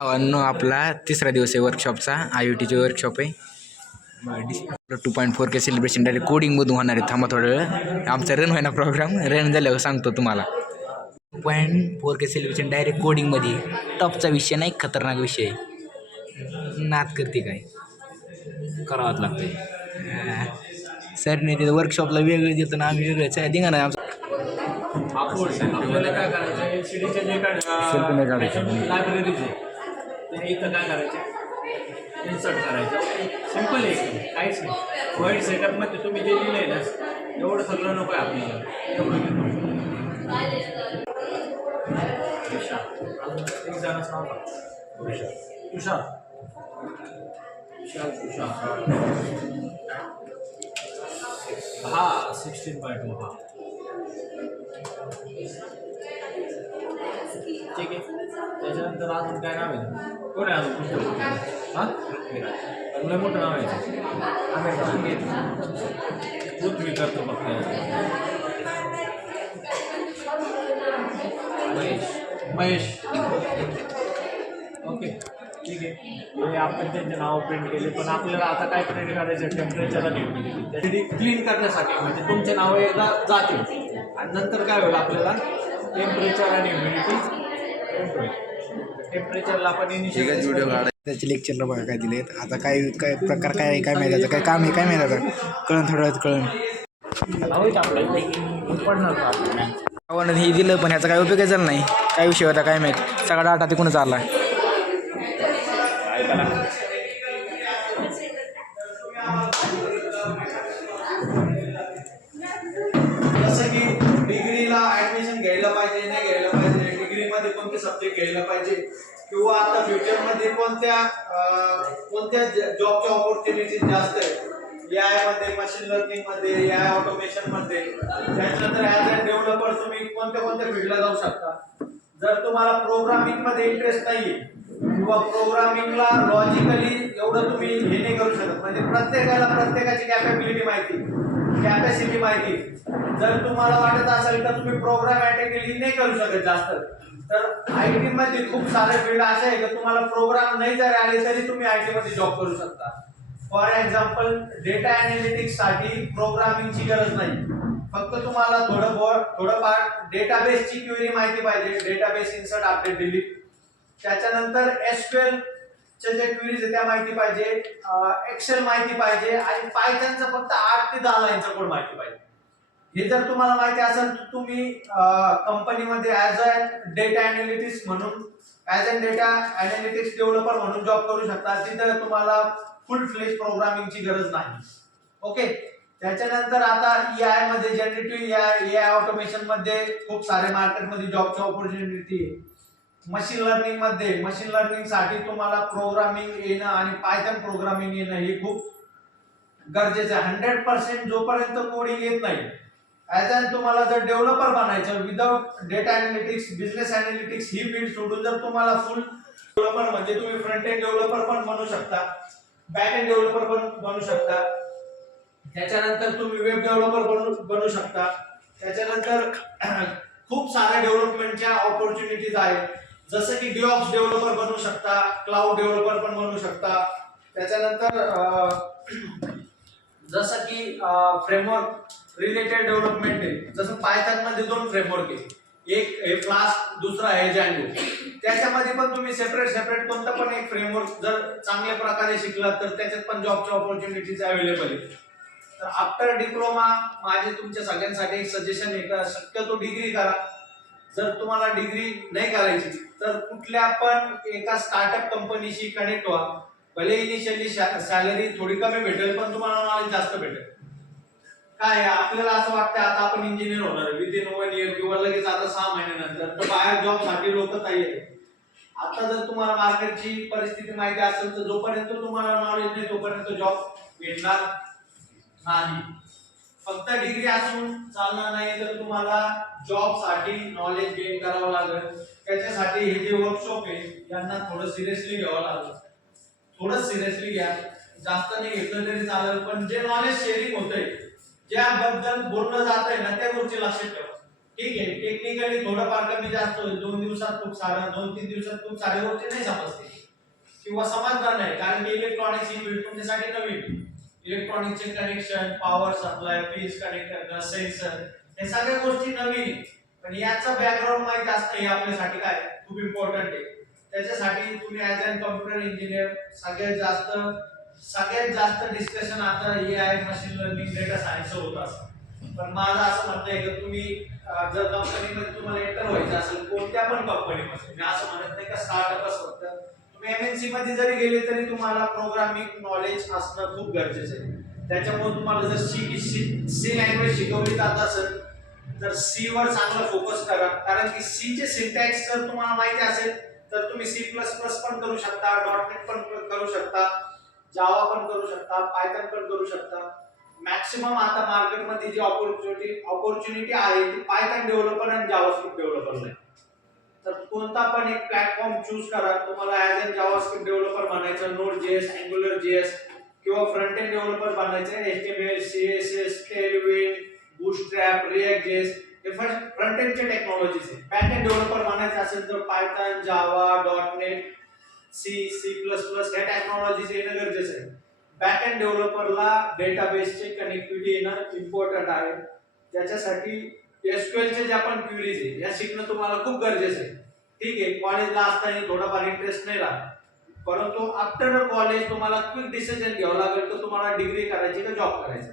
आपला तिसरा दिवस आहे वर्कशॉपचा. IoTची वर्कशॉप आहे. 2.4K सेलिब्रेशन डायरेक्ट कोडिंगमधून होणार आहे. थांबा थोडा वेळ, आमचा रन व्हायना प्रोग्राम. रन झाल्यावर सांगतो तुम्हाला. 2.4K celebration direct कोडिंगमध्ये. टॉपचा विषय नाही, खतरनाक विषय. नाद करते काय, करावंच लागतंय. सरने तिथं वर्कशॉपला वेगळं देतं ना, आम्ही वेगळंच आहे. दिंगा ना आमचं. आपल्याला काय करायचं, सीडीचे जे लायब्ररीज आहे ते इथं काय करायचे, इन्सर्ट करायचं. सिम्पल आहे, काहीच नाही. वाईट सेटअपमध्ये तुम्ही जे लिहिलं आहे ना, एवढं सगळं नको आहे आपल्याला. एवढं एक जणच नाव तुषार. हा 16.2. हा ठीक आहे. त्याच्यानंतर अजून काय नाव आहे, कोण आहे अजून? हां, लय मोठं नाव आहे. खूप मी करतो फक्त. महेश. ओके, ठीक आहे. हे आपण त्यांचे नाव प्रिंट केले, पण आपल्याला आता काय प्रिंट करायचं, टेम्परेचरला ह्युमिडिटी क्लीन करण्यासाठी. म्हणजे तुमचे नाव एकदा जातील आणि नंतर काय होईल, आपल्याला टेम्परेचर आणि ह्युमिडिटी टेम्परेचरला आपण इनिशियल व्हिडिओ काढा. त्याचे लेक्चरला बघा काय दिले. आता काय काय प्रकार काय आहे, काय माहिती, काय काम आहे, काय माहिती आता कळण, थोड्या वेळात कळण. आव्हानं हे दिलं, पण ह्याचा काय उपयोग झाला नाही. काय विषय होता काय माहीत, सगळा डाटा तिकडून चालला. जसं की डिग्रीला ॲडमिशन घ्यायला पाहिजे, नाही घ्यायला पाहिजे, डिग्रीमध्ये कोणते सब्जेक्ट घ्यायला पाहिजे, किंवा आता फ्युचरमध्ये कोणत्या जॉबच्या ऑपॉर्च्युनिटी जास्त आहे, AI मध्ये, मशीन लर्निंगमध्ये, AI ऑटोमेशनमध्ये. त्याच्यानंतर ॲज अ डेव्हलपर तुम्ही कोणत्या फील्डला जाऊ शकता. जर तुम्हाला प्रोग्रामिंगमध्ये इंटरेस्ट नाही आहे किंवा प्रोग्रामिंगला लॉजिकली एवढं तुम्ही हे नाही करू शकत, म्हणजे प्रत्येकाला प्रत्येकाची कॅपॅसिटी माहिती. जर तुम्हाला वाटत असेल तर तुम्ही प्रोग्राम ॲटॅकली नाही करू शकत जास्त, तर IT मध्ये खूप सारे फील्ड असे आहे की तुम्हाला प्रोग्राम नाही जर आले तरी तुम्ही IT मध्ये जॉब करू शकता. फॉर एक्झाम्पल, डेटा अॅनालिटिक्स साठी प्रोग्रामिंगची गरज नाही, फक्त तुम्हाला थोडंफार डेटाबेसची क्वेरी माहिती पाहिजे, डेटाबेस इन्सर्ट, अपडेट, डिलीट. त्याच्यानंतर SQL चे जे क्वेरीज आहे त्या माहिती पाहिजे, एक्सेल माहिती पाहिजे, आणि पायथनचा फक्त 8 ते 10 लाईनचा कोड माहिती पाहिजे. हे जर तुम्हाला माहिती असेल तर तुम्ही कंपनीमध्ये ॲज अ डेटा अॅनालिटिक्स म्हणून, as a data analytics developer म्हणून जॉब करू शकता. तिथं तुम्हाला फुल फ्लेज प्रोग्रामिंगची गरज नाही. ओके. त्याच्यानंतर आता AI मध्ये, जनरेटिव्ह AI ऑटोमेशन मध्ये खूप सारे मार्केटमध्ये जॉबची ऑपॉर्च्युनिटी आहे. मशीन लर्निंग मध्ये, मशीन लर्निंग साठी तुम्हाला प्रोग्रामिंग येणं आणि पायथन प्रोग्रामिंग येणं हे खूप गरजेचं आहे. 100% जोपर्यंत कोडिंग येत नाही, ॲज अ तुम्हाला जर डेव्हलपर बनायचं without data analytics, business analytics ही फील्ड सोडून जर तुम्हाला फुल डेव्हलपर, म्हणजे तुम्ही फ्रंट एंड डेव्हलपर पण बनू शकता, बॅक एंड डेव्हलपर पण बनू शकता. त्याच्यानंतर तुम्ही वेब डेव्हलपर बनू शकता. त्याच्यानंतर खूप साऱ्या डेव्हलपमेंटच्या ऑपॉर्च्युनिटीज आहेत. जसं की DevOps डेव्हलपर बनू शकता, क्लाउड डेव्हलपर पण बनू शकता. त्याच्यानंतर जसं की फ्रेमवर्क रिलेटेड डेव्हलपमेंट आहे. जसं पायथन मध्ये 2 फ्रेमवर्क आहे, एक आहे फ्लास्क, दुसरा आहे जँगो. त्याच्यामध्ये पण तुम्ही सेपरेट कोणतं पण एक फ्रेमवर्क जर चांगल्या प्रकारे शिकलात तर त्याच्यात पण जॉबच्या ऑपॉर्च्युनिटीज अवेलेबल आहे. तर आफ्टर डिप्लोमा माझे तुमच्या सगळ्यांसाठी एक सजेशन आहे का शक्यतो डिग्री करा. जर तुम्हाला डिग्री नाही करायची तर कुठल्या पण एका स्टार्टअप कंपनीशी कनेक्ट व्हा. भले इनिशियली सॅलरी थोडी कमी भेटेल, पण तुम्हाला नॉलेज जास्त भेटेल. काय आपल्याला असं वाटतं आता आपण इंजिनियर होणार विदिन 1 इयर किंवा लगेच आता 6 महिन्यानंतर, तर बाहेर जॉब साठी लोक तयार आहेत. आता जर तुम्हाला मार्केटची परिस्थिती माहिती असेल तर जोपर्यंत तुम्हाला नॉलेज नाही तोपर्यंत जॉब भेटणार नाही. फक्त डिग्री असून चालणार नाही, तर तुम्हाला जॉब साठी नॉलेज गेन करावं लागेल. त्याच्यासाठी हे जे वर्कशॉप आहे यांना थोडं सिरियसली घ्यावं लागेल. थोडं सिरियसली घ्या, जास्त नाही घेतलं तरी चालेल, पण जे नॉलेज शेअरिंग होतंय, ज्याबद्दल बोलणं जात आहे ना त्या गोष्टी लक्षात ठेवा. ठीक आहे, टेक्निकली थोडंफार कमी जास्त होईल, 2 दिवसात खूप सारं, 2-3 दिवसात खूप साऱ्या गोष्टी नाही समजते. किंवा समजणार नाही, कारण की इलेक्ट्रॉनिक्स ही फील्ड तुमच्यासाठी नवीन. इलेक्ट्रॉनिक्सचे connection, power supply, piece connect करणं, सेन्सर, हे सगळ्या गोष्टी नवीन आहे. पण याचा बॅकग्राऊंड माहिती असणं हे आपल्यासाठी काय खूप इम्पॉर्टंट आहे. त्याच्यासाठी तुम्ही ऍज अ कम्प्युटर इंजिनियर सगळ्यात जास्त डिस्कशन आता AI, machine learning, data science होत असतं. पण माझं असं म्हणणं आहे की तुम्ही जर कंपनीमध्ये तुम्हाला एंटर व्हायचं असेल, कोणत्या पण कंपनीमध्ये, मी असं म्हणत नाही का स्टार्टअपच फक्त, तुम्ही MNC मध्ये जरी गेले तरी तुम्हाला प्रोग्रामिंग नॉलेज असणं खूप गरजेचं आहे. त्याच्यामुळे तुम्हाला जर सी लँग्वेज शिकवली जात असेल तर सी वर चांगला फोकस करा, कारण की सी चे सिंटॅक्स जर तुम्हाला माहिती असेल तर तुम्ही C++ पण करू शकता, .NET पण करू शकता, जावा पण करू शकता, पायथन पण करू शकता. मॅक्सिमम आता मार्केटमध्ये जी ऑपॉर्च्युनिटी आहे ती पायथन डेव्हलपर आणि जावास्क्रिप्ट डेव्हलपरला आहे. तर कोणता पण एक प्लॅटफॉर्म चूज करा. तुम्हाला ऍज अ जावास्क्रिप्ट डेव्हलपर बनायचं, Node.js, AngularJS किंवा फ्रंट एंड डेव्हलपर बनायचं, HTML, CSS, Tailwind, Bootstrap, React.js हे फ्रंट एंडचे टेक्नॉलॉजीज आहे. बॅक एंड डेव्हलपर बनायचं असेल तर पायथन, जावा, .NET, C++ ह्या टेक्नॉलॉजीज येणं गरजेचं आहे. बॅक एंड डेव्हलपरला डेटाबेसचे कनेक्टिव्हिटी येणं इम्पॉर्टंट आहे. त्याच्यासाठी SQL चे ज्या पण क्वेरीज आहे या शिकणं तुम्हाला खूप गरजेचं आहे. ठीक आहे, कॉलेजला असताना थोडाफार इंटरेस्ट नाही राहत, परंतु आफ्टर कॉलेज तुम्हाला क्विक डिसिजन घ्यावं लागेल की तुम्हाला डिग्री करायची का जॉब करायचा.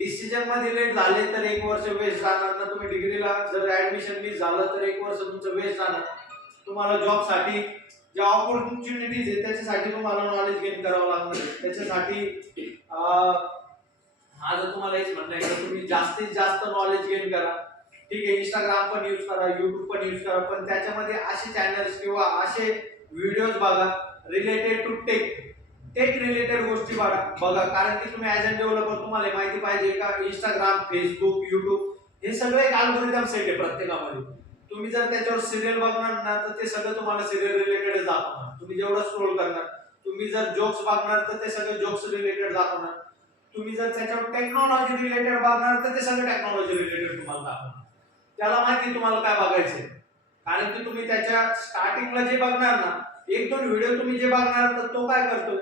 डिसिजन मध्ये लेट झाले तर 1 वर्ष वेस्ट जाणार ना. तुम्ही डिग्रीला जर ऍडमिशन मिस झालं तर 1 वर्ष तुमचं वेस्ट जाणार. तुम्हाला जॉब साठी ज्या ऑपॉर्च्युनिटीज आहेत त्याच्यासाठी तुम्हाला नॉलेज गेन करावं लागणार. त्याच्यासाठी माझं तुम्हाला हेच म्हणणं आहे की तुम्ही जास्तीत जास्त नॉलेज गेन करा. ठीक आहे, इंस्टाग्राम पण यूज करा, युट्यूब पण यूज करा, पण त्याच्यामध्ये असे चॅनल्स किंवा असे व्हिडिओज बघा रिलेटेड टू टेक रिलेटेड गोष्टी बघा, कारण की तुम्ही ऍज अ डेव्हलपर तुम्हाला माहिती पाहिजे का इंस्टाग्राम, फेसबुक, युट्यूब हे सगळे एक अल्गोरिदम सेट आहे प्रत्येकामध्ये. तुम्ही जर त्याच्यावर सिरियल बघणार ना तर ते सगळं तुम्हाला सिरियल रिलेटेड दाखवणार. तुम्ही जेवढं स्क्रोल करणार, तुम्ही जर जोक्स बघणार तर ते सगळं जोक्स रिलेटेड दाखवणार. तुम्ही जर त्याच्यावर टेक्नॉलॉजी रिलेटेड बघणार तर ते सगळं टेक्नॉलॉजी रिलेटेड तुम्हाला दाखवणार. त्याला माहिती तुम्हाला काय बघायचंय, कारण की तुम्ही त्याच्या स्टार्टिंगला जे बघणार ना, 1-2 व्हिडिओ तुम्ही जे बघणार तर तो काय करतोय,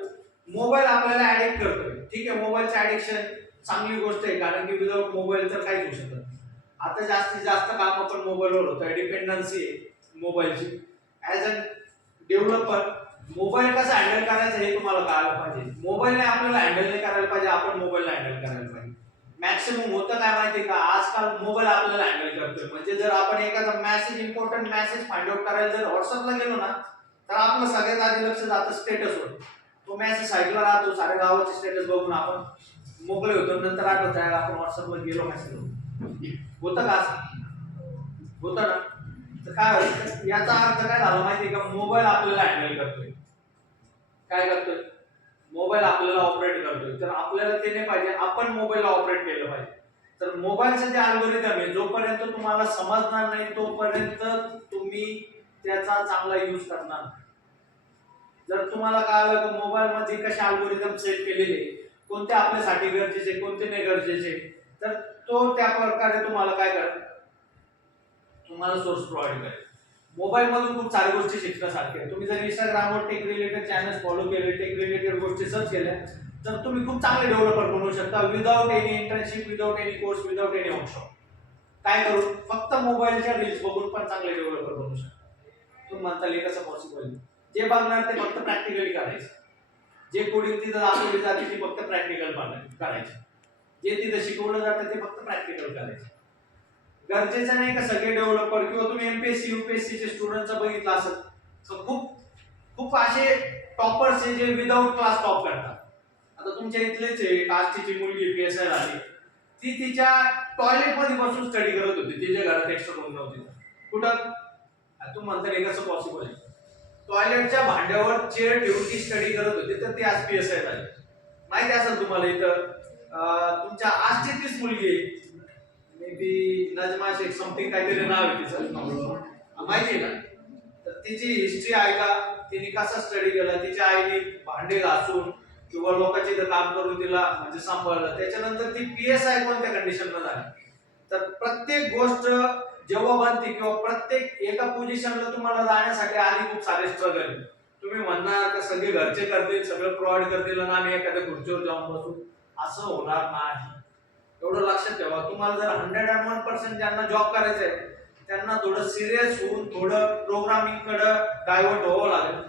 मोबाईल आपल्याला ऍडिक्ट करतोय. ठीक आहे, मोबाईलचं ऍडिक्शन चांगली गोष्ट आहे, कारण की विदाउट मोबाईल तर काहीच होऊ शकत नाही. आता जास्तीत जास्त काम आपण मोबाईलवर होत आहे, डिपेंडन्सी आहे मोबाईलची. ऍज अ डेव्हलपर मोबाईल कसा हँडल करायचा हे तुम्हाला कळायला पाहिजे. मोबाईलने आपल्याला हँडल नाही करायला पाहिजे, आपण मोबाईलला हँडल करायला पाहिजे. मॅक्सिमम होतं काय माहितीये का, आजकाल मोबाईल आपल्याला हँडल करतोय. म्हणजे जर आपण एखादा इम्पॉर्टंट मेसेज फाइंड आउट करायला जर व्हॉट्सअपला गेलो ना तर आपलं सगळ्यात आधी लक्ष जातं स्टेटसवर. तो मेसेज साईडला राहतो, सारे गावाचे स्टेटस बघून आपण मोकळे होतो, नंतर आठवत आहे आपण व्हॉट्सअपवर गेलो मेसेज होतं का, होतं ना. तर काय होतं, याचा अर्थ काय झाला माहितीये का, मोबाईल आपल्याला हँडल करतोय. काय करतोय, मोबाईल आपल्याला ऑपरेट करतोय. तर आपल्याला ते नाही पाहिजे, आपण मोबाईलला ऑपरेट केलं पाहिजे. तर मोबाईलचं जे अल्गोरिदम आहे जोपर्यंत तुम्हाला समजणार नाही तोपर्यंत तुम्ही त्याचा चांगला यूज करणार. जर तुम्हाला कळालं की मोबाईल मध्ये कसे अल्गोरिदम सेट केलेले, कोणते आपल्यासाठी गरजेचे, कोणते नाही गरजेचे, तर तो त्या प्रकारे तुम्हाला काय करेल, तुम्हाला सोर्स प्रोव्हाइड करेल. मोबाईल मधून खूप साऱ्या गोष्टी शिकण्यासारख्या आहेत. तुम्ही जर इंस्टाग्रामवर टेक रिलेटेड चॅनल्स फॉलो केले, टेक रिलेटेड गोष्टी सर्च केल्या तर तुम्ही खूप चांगले डेव्हलपर बनवू शकता without any internship, without any course, without any workshop. काय करू, फक्त मोबाईलच्या रील्स बघून पण चांगले डेव्हलपर बनवू शकता. तुम्ही म्हणताल हे कसं पॉसिबल. जे बघणार ते फक्त प्रॅक्टिकली करायचं. जे कोडिंग तिथं दाखवली जाते ती फक्त प्रॅक्टिकल करायची. जे तिथं शिकवलं जातं ते फक्त प्रॅक्टिकल करायचं. गरजेचं नाही का सगळे डेव्हलपर किंवा तुम्ही MPSC UPSC चे स्टुडंटचं बघितलं असेल तर खूप असे टॉपर्स आहे जे विदाउट क्लास टॉप करतात. आता तुमच्या इथलेच आहे, कास्टची मुलगी PSI झाली, ती तिच्या टॉयलेट मध्ये बसून स्टडी करत होती, तिच्या घरात एक्स्ट्रा रूम नव्हती. कुठं, तू म्हणता हे कसं पॉसिबल आहे, टॉयलेटच्या भांड्यावर चेअर ठेवून ती स्टडी करत होती, तर ती आज PSI झाली. माहिती असेल तुम्हाला. इथं तुमच्या आजची मुलगी आहे, maybe Najma Shaikh something काहीतरी नाव आहे तिचं, माहिती आहे ना. तर तिची हिस्ट्री आहे का, तिने कसा स्टडी केला, तिच्या आईने भांडे घासून किंवा लोकांची इथं काम करून तिला म्हणजे सांभाळलं, त्याच्यानंतर ती PSI कोणत्या कंडिशनला झाली. तर प्रत्येक गोष्ट जेव्हा बनते किंवा प्रत्येक एका पोझिशनला तुम्हाला जाण्यासाठी आधी खूप सारे स्ट्रगल. तुम्ही म्हणणार का सगळे घरचे करतील, सगळं प्रोव्हाइड करतील आणि आम्ही एखाद्या खुर्चीवर जाऊन बसू, असं होणार नाही. एवढं लक्षात ठेवा. तुम्हाला जर 101% ज्यांना जॉब करायचा आहे त्यांना थोडं सिरियस होऊन थोडं प्रोग्रामिंग कडे डायव्हर्ट व्हावं लागेल.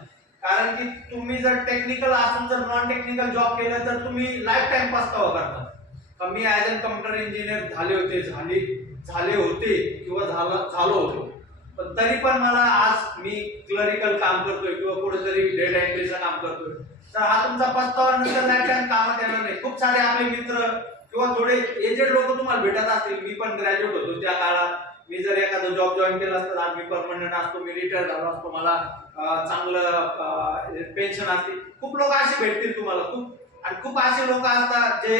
कारण की तुम्ही जर टेक्निकल असून जर नॉन टेक्निकल जॉब केलं तर तुम्ही लाईफ टाइम पस्तावा करता. का मी ॲज अ कम्प्युटर इंजिनियर झाले होते किंवा झालो होतो, पण तरी पण मला आज मी क्लरिकल काम करतोय किंवा कुठेतरी डेटा एंट्रीचं काम करतोय, तर हा तुमचा पस्तावा नंतर लाईफ टाइम कामात येणार नाही. खूप सारे आपले मित्र किंवा थोडे एजेड लोक तुम्हाला भेटत असतील. मी पण ग्रॅज्युएट होतो त्या काळात. मी जर एखादा जॉब जॉईन केला असता आज मी परमनंट असतो, मी रिटायर झालो असतो, मला चांगलं पेन्शन असते. खूप लोक असे भेटतील तुम्हाला, खूप असे लोक असतात जे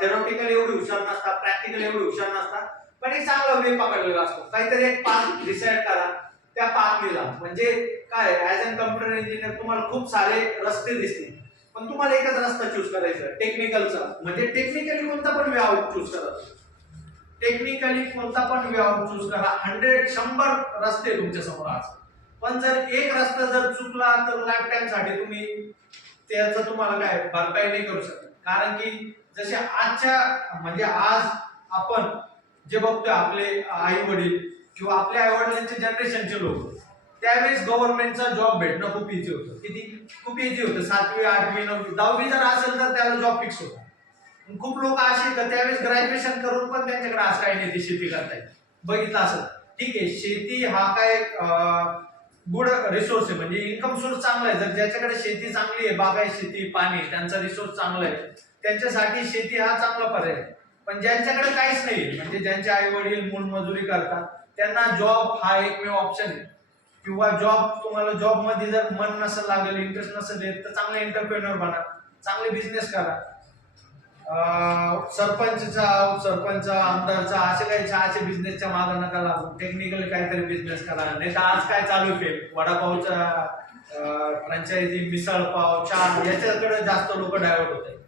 थेरोटिकली एवढे हुशार नसतात, प्रॅक्टिकली एवढे हुशार नसतात, पण एक चांगला वे पकडलेला असतो. काहीतरी एक पाथ डिसाईड करा, त्या पाथने जा. म्हणजे काय, ऍज अ कम्प्युटर इंजिनियर तुम्हाला खूप सारे रस्ते दिसतील, पण तुम्हाला एकच रस्ता चूज करायचा टेक्निकलचा. म्हणजे टेक्निकली कोणता पण वे आउट चूज करा. टेक्निकली कोणता पण वे आउट चूज करा. 100 रस्ते तुमच्या समोर आज, पण जर एक रस्ता जर चुकला तर लाईफ टाइम साठी तुम्ही त्याचं तुम्हाला काय भरपाई नाही करू शकत. कारण की जसे म्हणजे आज आपण जे बघतोय आपले आई वडील किंवा आपल्या आई वडिलांचे जनरेशनचे लोक, त्यावेळेस गव्हर्नमेंटचा जॉब भेटणं खूप इझी होतं. खूप इझी होतं. 7वी 8वी 9वी 10वी जर असेल तर त्याला जॉब फिक्स होता. खूप लोक असे तर त्यावेळेस ग्रॅज्युएशन करून पण त्यांच्याकडे असं काही नाही, शेती करतायत. बघितलं असं ठीक आहे, शेती हा काय गुड रिसोर्स आहे, म्हणजे इन्कम सोर्स चांगला आहे. जर ज्याच्याकडे शेती चांगली आहे, बागायत शेती, पाणी, त्यांचा रिसोर्स चांगला आहे, त्यांच्यासाठी शेती हा चांगला पर्याय आहे. पण ज्यांच्याकडे काहीच नाही, म्हणजे ज्यांचे आई वडील मोलमजुरी करतात, त्यांना जॉब हा एकमेव ऑप्शन आहे. किंवा तुम्हाला जॉब मध्ये जर मन नसेल लागेल, इंटरेस्ट नसेल येत, तर चांगले एंटरप्रेन्योर बना, चांगले बिझनेस करा. सरपंच, आमदारचा असे काही चहाचे बिझनेसच्या मागे नका लागू. टेक्निकल काहीतरी बिझनेस करा. नाही तर आज काय चालू आहे, वडापावचा फ्रँचायझी, मिसळ पाव, चहा, याच्याकडे जास्त लोक डायव्हर्ट होत आहेत.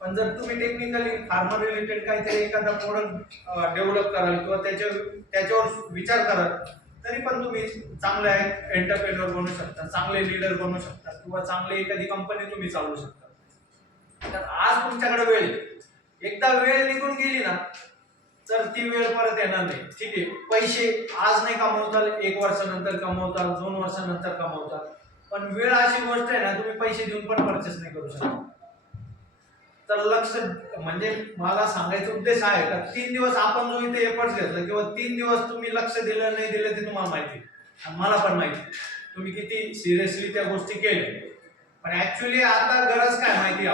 पण जर तुम्ही टेक्निकली फार्मर रिलेटेड काहीतरी एखादा प्रोडक्ट डेव्हलप कराल किंवा त्याच्यावर विचार कराल, तरी पण तुम्ही चांगले एंटरप्रेन्योर बनू शकता, चांगले लीडर बनू शकता किंवा चांगली एखादी कंपनी तुम्ही चालवू शकता. तर आज तुमच्याकडे वेळ आहे. एकदा वेळ निघून गेली ना तर ती वेळ परत येणार नाही. ठीक आहे, पैसे आज नाही कमवताल, 1 वर्षानंतर कमवताल, 2 वर्षानंतर कमवताल, पण वेळ अशी गोष्ट आहे ना, तुम्ही पैसे देऊन पण परचेस नाही करू शकत. तर लक्ष, म्हणजे मला सांगायचा उद्देश आहे का 3 दिवस आपण जो इथे एफर्ट्स घेतला किंवा 3 दिवस तुम्ही लक्ष दिलं नाही दिलं ते तुम्हाला माहिती, मला पण माहिती तुम्ही किती सिरियसली त्या गोष्टी केल्या. पण ऍक्च्युली आता गरज काय माहिती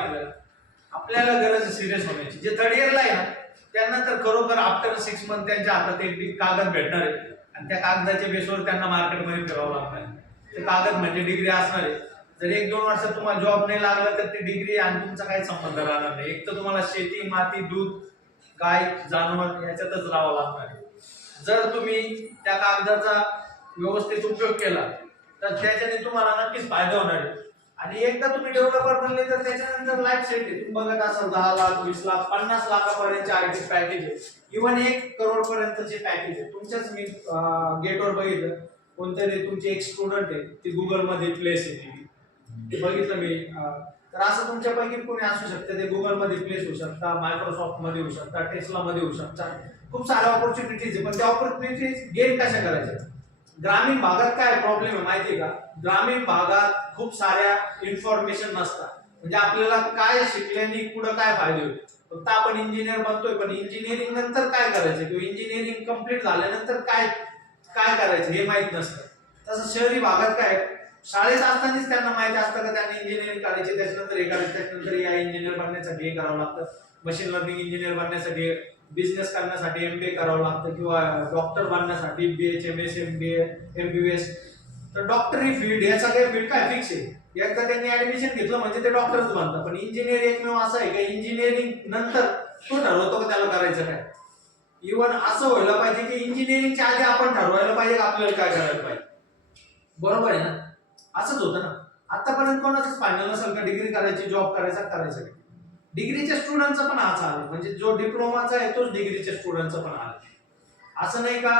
आपल्याला गरज सिरियस होण्याची. जे थर्ड इयरला आहे ना त्यांना तर खरोखर आफ्टर 6 मंथ त्यांच्या हातात एक कागद भेटणार आहे आणि त्या कागदाच्या बेसवर त्यांना मार्केटमध्ये फिरावं लागणार आहे. ते कागद म्हणजे डिग्री असणार आहे. जर 1-2 वर्षात तुम्हाला जॉब नाही लागला तर ती डिग्री आणि तुमचा काही संबंध राहणार नाही. एक तर तुम्हाला शेती, माती, दूध, गाय, जानवर याच्यातच राहावं लागणार आहे. जर तुम्ही त्या कागदाचा व्यवस्थित उपयोग केला तर त्याच्याने तुम्हाला नक्कीच फायदा होणार आहे. आणि एकदा तुम्ही डेव्हलपर बनले तर त्याच्यानंतर लाईफ सेट आहे. तुम्ही बघत असाल 10 लाख, 20 लाख, 50 लाखापर्यंतचे आयटी पॅकेज आहे, इव्हन 1 करोड पर्यंतचे पॅकेज आहे. तुमच्याच मी गेटवर बघितलं, कोणतरी तुमची एक स्टुडंट आहे, ती गुगल मध्ये प्लेस आहे, ते बघितलं मी. तर असं तुमच्यापैकी कोणी असू शकतं, ते गुगल मध्ये प्लेस होऊ शकता, मायक्रोसॉफ्ट मध्ये होऊ शकता, टेस्ला मध्ये होऊ शकता. खूप साऱ्या ऑपॉर्च्युनिटीज आहे, पण त्या ऑपॉर्च्युनिटीज गेन कशा करायच्या. ग्रामीण भागात काय प्रॉब्लेम आहे माहिती आहे का, ग्रामीण भागात खूप साऱ्या इन्फॉर्मेशन नसतात. म्हणजे आपल्याला काय शिकल्याने पुढे काय फायदे होईल. फक्त आपण इंजिनियर बनतोय, पण इंजिनिअरिंग नंतर काय करायचं किंवा इंजिनिअरिंग कम्प्लीट झाल्यानंतर काय करायचं हे माहित नसतं. तसं शहरी भागात काय, शाळेत असतानाच त्यांना माहिती असतं का त्यांनी इंजिनिअरिंग करायची, त्याच्यानंतर हे करायचं, त्याच्यानंतर या इंजिनियर बनण्यासाठी हे करावं लागतं, मशीन लर्निंग इंजिनियर बनण्यासाठी, बिझनेस करण्यासाठी MBA करावं लागतं किंवा डॉक्टर बनण्यासाठी BHMS, MBA, MBBS. तर डॉक्टरी फील्ड या सगळ्या फील्ड काय फिक्स आहे. एकदा त्यांनी ऍडमिशन घेतलं म्हणजे ते डॉक्टरच बनतात. पण इंजिनियर एकमेव असं आहे की इंजिनिअरिंग नंतर तो ठरवतो का त्याला करायचं काय. इव्हन असं व्हायला पाहिजे की इंजिनिअरिंगच्या आधी आपण ठरवायला पाहिजे आपल्याला काय करायला पाहिजे. बरोबर आहे ना, असंच होतं ना. आतापर्यंत कोणाचंच फायनल नसेल का डिग्री करायची, जॉब करायचा. डिग्रीच्या स्टुडंटचा पण हाच हाल आहे. म्हणजे जो डिप्लोमाचा आहे तोच डिग्रीच्या स्टुडंटचा पण हाल आहे. असं नाही का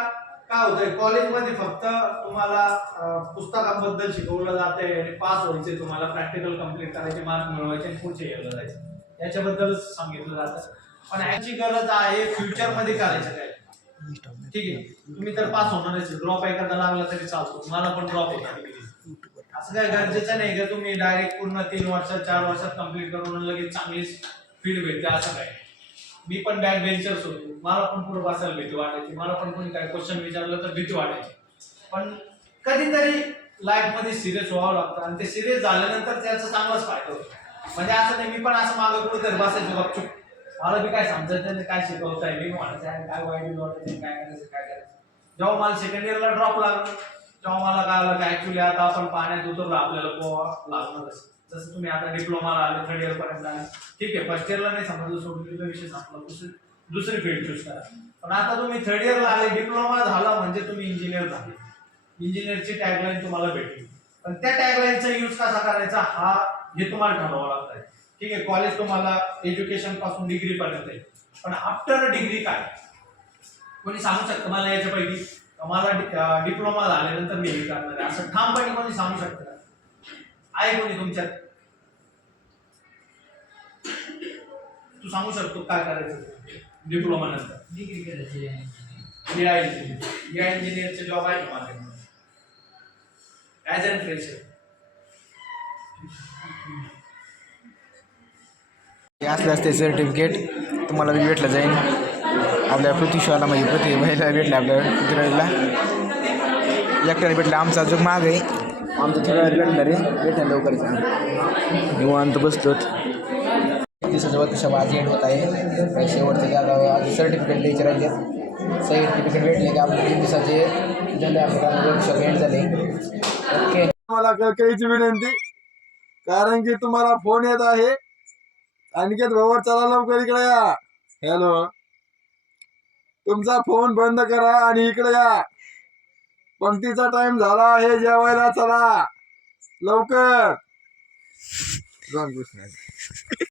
काय होतंय कॉलेजमध्ये फक्त तुम्हाला पुस्तकांबद्दल शिकवलं जातंय आणि पास व्हायचे, तुम्हाला प्रॅक्टिकल कम्प्लीट करायचे, मार्क मिळवायचे आणि पुढचे यायला जायचं याच्याबद्दलच सांगितलं जातं. पण याची गरज आहे फ्युचरमध्ये करायचं काय. ठीक आहे, तुम्ही तर पास होणारच, ड्रॉप एखादा लागला तरी चालतो, मला पण ड्रॉप होता. असं काय गरजेचं नाही का तुम्ही डायरेक्ट पूर्ण 3 वर्षात 4 वर्षात कम्प्लीट करून लगेच चांगली फील्ड भेटते असं काय. मी पण बॅक बेंचर्स होतो, मला पण पुढे बसायला भीती वाटायची, मला पण कोणी काय क्वेश्चन विचारलं तर भीती वाटायची. पण कधीतरी लाईफ मध्ये सिरियस व्हावं लागतं आणि ते सिरियस झाल्यानंतर त्याचा चांगलाच फायदा होतो. म्हणजे असं नाही मी पण असं मागं कुठेतरी बसायचो गपचूप, मला बी काय समजायचं नाही काय शिकवताय, मी म्हणायचं काय वाईट वाटायचं काय करायचं काय करायचं. जेव्हा मला सेकंड इयरला ड्रॉप लागला तेव्हा मला काय आलं की ऍक्च्युली आता आपण पाण्यात उतरलो, आपल्याला पोहा लागणारच. जसं तुम्ही आता डिप्लोमाला आले, 3rd इयर पर्यंत आले, ठीक आहे, फर्स्ट इयरला नाही समजलं सोडून विषय संपला, दुसरी फील्ड चूज करा. पण आता तुम्ही 3rd इयरला आले, डिप्लोमा झाला म्हणजे तुम्ही इंजिनियर झाले, इंजिनियरची टॅगलाईन तुम्हाला भेटली. पण त्या टॅगलाईनचा यूज कसा करायचा हे तुम्हाला ठरवावं लागतंय. ठीक आहे, कॉलेज तुम्हाला एज्युकेशन पासून डिग्री पर्यंत आहे, पण आफ्टर डिग्री काय कोणी सांगू शकतं मला याच्यापैकी मला डिप्लोमा झाल्यानंतर मी हे करणार आहे असं ठामपणे कोणी सांगू शकतं का? आहे कोणी तुमच्यात? तू सांगू शकतो काय करायचं डिप्लोमा नंतर? डिग्री करायची. या इंजिनियरचे जॉब आहे मार्केटमध्ये ॲज अन फ्रेशर. असले असते सर्टिफिकेट तुम्हाला भेटलं जाईल. आपल्या पृथ्वीशाला म्हणजे पृथ्वीला भेटलं, आपल्या पृथ्वीला एकट्याने भेटलं. आमचा जो माग आहे आमचं थोड्या वेळ भेटणार आहे, भेटायला लवकरच निवांत बसतो. दिवसाच्या आज एंड होत आहे, शेवटचे आज सर्टिफिकेट द्यायचे राहिले. सर्टिफिकेट भेटले की आपले 3 दिवसाचे झाले, आपल्या वर्कशॉप एंड झाले. ओके, मला कळकळीची विनंती, कारण की तुम्हाला फोन येत आहे. अनिकेत भाऊ चला लवकर इकडे या. हॅलो, तुमचा फोन बंद करा आणि इकडे या. पंक्तीचा टाइम झाला आहे जेवायला, चला लवकर.